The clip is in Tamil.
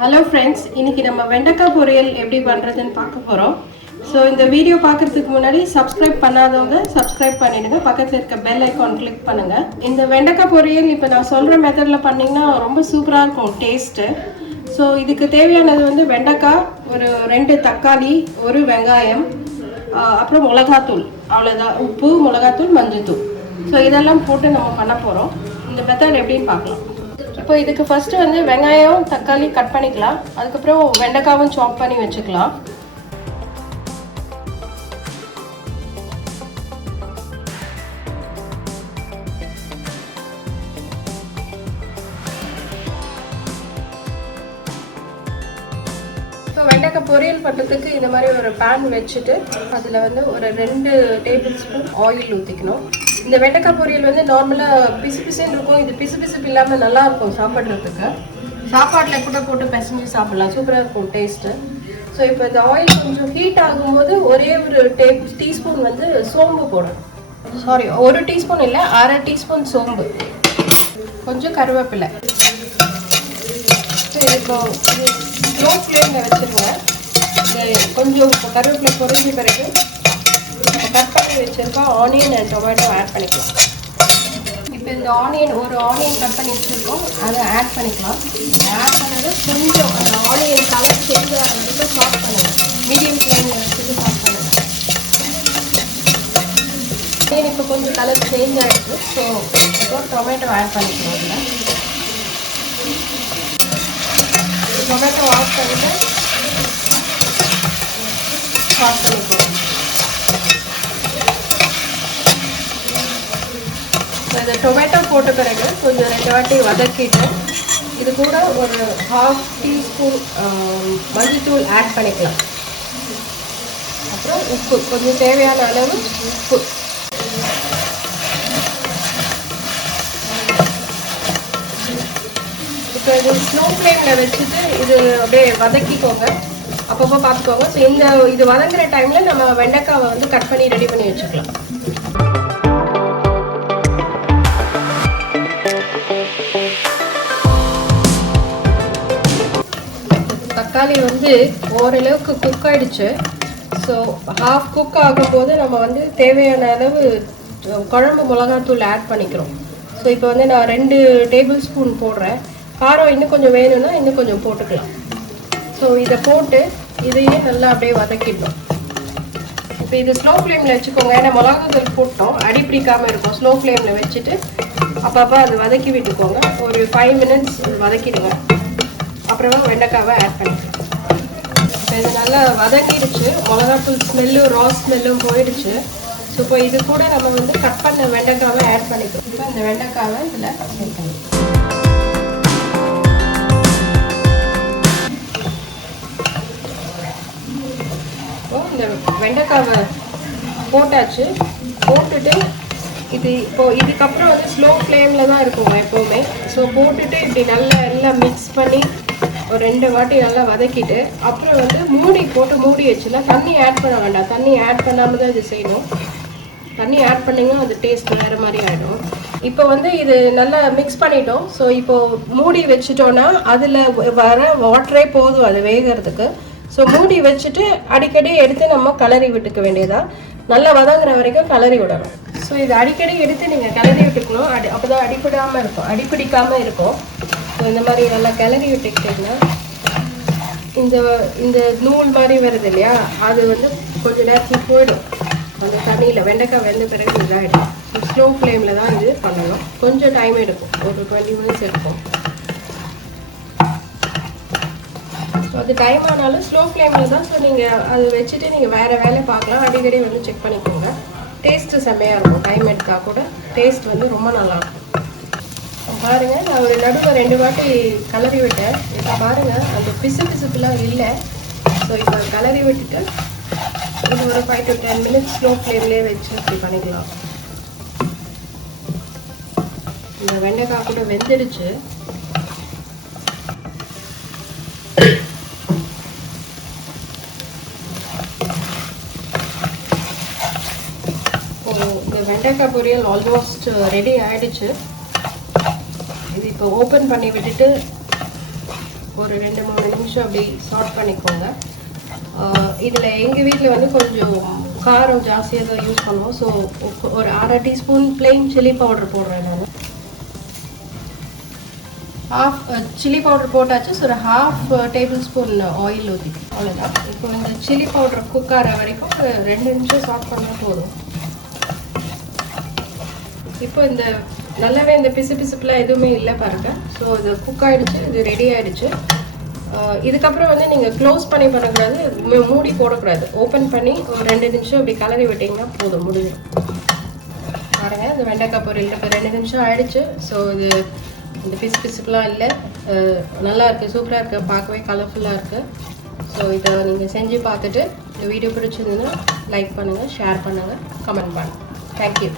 Hello friends, இன்னைக்கு நம்ம வெண்டைக்காய் பொரியல் எப்படி பண்றதுன்னு பார்க்க போறோம். So இந்த வீடியோ பார்க்கிறதுக்கு முன்னாடி subscribe பண்ணாதவங்க subscribe பண்ணிடுங்க. பக்கத்துல இருக்க bell icon click பண்ணுங்க. இந்த வெண்டைக்காய் பொரியல் இப்போ நான் சொல்ற மெத்தட்ல பண்ணீங்கன்னா ரொம்ப சூப்பரா இருக்கும் டேஸ்ட். So இதுக்கு தேவையானது வந்து வெண்டைக்காய், ஒரு 2 தக்காளி, ஒரு வெங்காயம், அப்புறம் மிளகாய்த்தூள். அவ்வளவுதான். உப்பு, மிளகாய்த்தூள், மஞ்சள்தூள். So இதெல்லாம் போட்டு நம்ம பண்ண போறோம். இந்த மெத்தட் எப்படின்னு பார்க்கலாம். இப்போ இதுக்கு ஃபர்ஸ்ட் வந்து வெங்காயம் தக்காளி கட் பண்ணிக்கலாம். அதுக்கப்புறம் வெண்டைக்காவும் சாப் பண்ணி வச்சுக்கலாம். இப்போ வெண்டைக்காய் பொரியல் பண்ணுறதுக்கு இந்த மாதிரி ஒரு பேன் வச்சுட்டு அதில் வந்து ஒரு 2 டேபிள் ஸ்பூன் ஆயில் ஊற்றிக்கணும். இந்த வெண்டைக்காய் பொரியல் வந்து நார்மலாக பிசு பிசுன்னு இருக்கும். இது பிசு பிசுப்பு இல்லாமல் நல்லா இருக்கும் சாப்பிட்றதுக்கு. சாப்பாட்டில் கூட போட்டு பிசைஞ்சு சாப்பிடலாம், சூப்பராக இருக்கும் டேஸ்ட்டு. ஸோ இப்போ இந்த ஆயில் கொஞ்சம் ஹீட் ஆகும்போது ஒரே ஒரு டீஸ்பூன் வந்து சோம்பு போடணும். சாரி, 1 டீஸ்பூன் இல்லை, 1/2 டீஸ்பூன் சோம்பு, கொஞ்சம் கருவேப்பிலை. ஸோ இப்போ இது ஸ்லோ ஃப்ளேமில் வச்சுருங்க. கொஞ்சம் கருவேப்பிலை பொரிஞ்ச பிறகு கட் பண்ணி வச்சுருக்கோம் ஆனியன் அண்ட் டொமேட்டோ ஆட் பண்ணிக்கலாம். இப்போ இந்த ஒரு ஆனியன் கட் பண்ணி வச்சுருக்கோம், அதை ஆட் பண்ணிக்கலாம். ஆட் பண்ணது கொஞ்சம் அந்த ஆனியன் கலர் சேஞ்ச் ஆகிறதுக்கு சாஃப்ட் பண்ணுங்கள். மீடியம் ஃப்ளேமில் வச்சுட்டு சாஃப்ட் பண்ணுங்கள். ஆனியன் இப்போ கொஞ்சம் கலர் சேஞ்ச் ஆகிடுச்சு. ஸோ இப்போ டொமேட்டோ ஆட் பண்ணிக்கலாம். அதில் டொமேட்டோ ஆட் பண்ணிட்டு சாஃப்ட் பண்ணிக்கலாம். இந்த டொமேட்டோ போட்ட பிறகு கொஞ்சம் 2 வாட்டி வதக்கிட்டு இது கூட ஒரு 1/2 டீஸ்பூன் மஞ்சள்தூள் ஆட் பண்ணிக்கலாம். அப்புறம் உப்பு, கொஞ்சம் தேவையான அளவு உப்பு. இப்போ இது ஸ்லோ ஃப்ளேமில் வச்சுட்டு இது அப்படியே வதக்கிக்கோங்க, அப்பப்போ பார்த்துக்கோங்க. ஸோ இது வதங்குற டைமில் நம்ம வெண்டைக்காவை வந்து கட் பண்ணி ரெடி பண்ணி வச்சுக்கலாம். தக்காளி வந்து ஓரளவுக்கு குக் ஆகிடுச்சு. ஸோ ஹாஃப் குக் ஆகும்போது நம்ம வந்து தேவையான அளவு குழம்பு மிளகாத்தூள் ஆட் பண்ணிக்கிறோம். ஸோ இப்போ வந்து நான் 2 டேபிள் ஸ்பூன் போடுறேன். காரம் இன்னும் கொஞ்சம் வேணும்னா இன்னும் கொஞ்சம் போட்டுக்கலாம். ஸோ இதை போட்டு இதையே நல்லா அப்படியே வதக்கிடணும். இப்போ இது ஸ்லோ ஃப்ளேமில் வச்சுக்கோங்க, ஏன்னா மிளகாத்தூள் போட்டோம் அடி பிடிக்காமல் இருக்கும். ஸ்லோ ஃப்ளேமில் வச்சுட்டு அப்பப்போ அது வதக்கி விட்டுக்கோங்க. ஒரு 5 மினிட்ஸ் வதக்கிடுங்க. அப்புறமா வெண்டைக்காவை ஆட் பண்ணிக்கலாம். இப்போ இது நல்லா வதங்கிடுச்சு, மிளகாத்தூள் ஸ்மெல்லும் ரா ஸ்மெல்லும் போயிடுச்சு. ஸோ இப்போ இது கூட நம்ம வந்து கட் பண்ண வெண்டைக்காவை ஆட் பண்ணிக்கலாம். இப்போ இந்த வெண்டைக்காவை இதில் சேர்க்கணும். இப்போ இந்த வெண்டைக்காவை போட்டாச்சு. போட்டுட்டு இதுக்கப்புறம் வந்து ஸ்லோ ஃப்ளேமில் தான் இருக்குங்க எப்போவுமே. ஸோ போட்டுட்டு இப்படி நல்லா எல்லாம் மிக்ஸ் பண்ணி ஒரு 2 வாட்டி நல்லா வதக்கிட்டு அப்புறம் வந்து மூடி வச்சுன்னா தண்ணி ஆட் பண்ண வேண்டாம். தண்ணி ஆட் பண்ணாமல் தான் இது செய்யணும். தண்ணி ஆட் பண்ணிங்கன்னா அது டேஸ்ட் வேறு மாதிரி ஆகிடும். இப்போ வந்து இது நல்லா மிக்ஸ் பண்ணிட்டோம். ஸோ இப்போது மூடி வச்சுட்டோன்னா அதில் வர வாட்டரே போதும் அது வேகிறதுக்கு. ஸோ மூடி வச்சுட்டு அடிக்கடி எடுத்து நம்ம கிளறி விட்டுக்க வேண்டியதா. நல்லா வதங்குற வரைக்கும் கிளறி விடணும். ஸோ இது அடிக்கடி எடுத்து நீங்கள் கிளறி விட்டுக்கணும். அப்போ தான் அடிப்பிடிக்காமல் இருக்கும். ஸோ இந்த மாதிரி நல்லா கிளறி விட்டுக்கிட்டிங்கன்னா இந்த நூல் மாதிரி வருது இல்லையா, அது வந்து கொஞ்சம் நேரத்தில் போயிடும் அந்த தண்ணியில். வெண்டைக்காய் வெந்த பிறகு இதாகிடும். ஸ்லோ ஃப்ளேமில் தான் இது பண்ணணும். கொஞ்சம் டைம் எடுக்கும், ஒரு 20 மினிட்ஸ் எடுக்கும். ஸோ அது டைம் ஆனாலும் ஸ்லோ ஃப்ளேமில் தான். ஸோ நீங்கள் அது வச்சுட்டு நீங்கள் வேறு வேலை பார்க்கலாம். அடிக்கடி வந்து செக் பண்ணிக்கோங்க. டேஸ்ட்டு செம்மையாக இருக்கும். டைம் எடுத்தால் கூட டேஸ்ட் வந்து ரொம்ப நல்லாயிருக்கும். பாருங்கள், நான் ஒரு நடுவில் 2 வாட்டி கிளறி விட்டேன். இப்போ பாருங்கள் அந்த பிசுப்புலாம் இல்லை. ஸோ இப்போ கிளறி விட்டுட்டு இது ஒரு 5 to 10 மினிட்ஸ் ஸ்லோ ஃப்ளேம்லேயே வச்சு இப்படி பண்ணிக்கலாம். இந்த வெண்டைக்காய் கூட வெந்துடுச்சு. இந்த வெண்டைக்காய் பொரியல் ஆல்மோஸ்ட் ரெடி ஆகிடுச்சு. இது இப்போ ஓப்பன் பண்ணி விட்டுட்டு ஒரு 2-3 நிமிஷம் அப்படி சாட் பண்ணிக்கோங்க. இதில் எங்கள் வீட்டில் வந்து கொஞ்சம் காரம் ஜாஸ்தியாக தான் யூஸ் பண்ணுவோம். ஸோ ஒரு 1/2 டீஸ்பூன் plain சில்லி பவுடர் போடுறேன் நான். ஹாஃப் சில்லி பவுடர் போட்டாச்சு. ஸோ ஒரு 1/2 டேபிள் ஸ்பூன் ஆயில் ஊற்றிக்கும், அவ்வளோதான். இப்போ இந்த சில்லி பவுடர் குக் ஆகிற வரைக்கும் 2 நிமிஷம் சாட் பண்ணால் போதும். இப்போ இந்த நல்லாவே இந்த பிசுபிசுப்புலாம் எதுவுமே இல்லை பாருங்க. ஸோ இது குக் ஆகிடுச்சு, இது ரெடி ஆகிடுச்சு. இதுக்கப்புறம் வந்து நீங்கள் க்ளோஸ் பண்ணி பண்ணக்கூடாது, மூடி போடக்கூடாது. ஓப்பன் பண்ணி ஒரு 2 நிமிஷம் இப்படி கலரி விட்டிங்கன்னா போதும், முடிஞ்சிடும். பாருங்கள், இந்த வெண்டைக்காய் பொரியல் இப்போ 2 நிமிஷம் ஆகிடுச்சு. ஸோ இது இந்த பிசுபிசுப்புலாம் இல்லை, நல்லா இருக்குது, சூப்பராக இருக்குது, பார்க்கவே கலர்ஃபுல்லாக இருக்குது. ஸோ இதை நீங்கள் செஞ்சு பார்த்துட்டு இந்த வீடியோ பிடிச்சிருந்ததுன்னா லைக் பண்ணுங்கள், ஷேர் பண்ணுங்கள், கமெண்ட் பண்ணுங்கள். தேங்க்யூ.